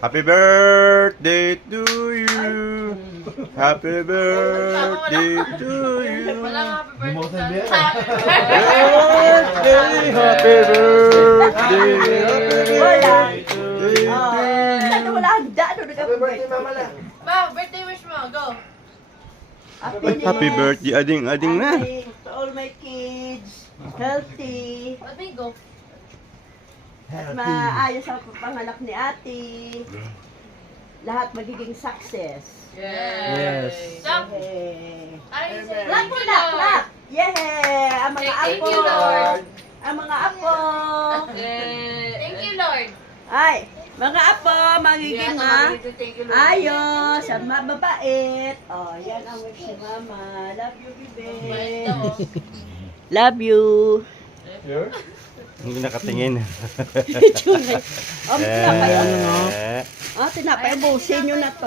Happy birthday to you. Happy birthday to you. Walang happy birthday. Birthday, happy birthday. Wala. Happy birthday to Ano you. wala handa? Ano nag-birthday? Ma, birthday wish mo. Go. Happy birthday, ading na. To all my kids. Healthy. Let me go. At maayos ang panganak ni ate. Lahat magiging success. Yes. Stop. Yay! Ay, Clap mo na, clap! Yay! Ang mga Thank apo! you, Lord. Ang mga apo! Thank you, Lord. Ay, mga apo, magiging ayos, ang mababait. Oh, yan ang wish ni Mama. Love you, baby. Love you. Hindi nakatingin. Tinapay, ano no? Ah, tinapay, busin nyo na to.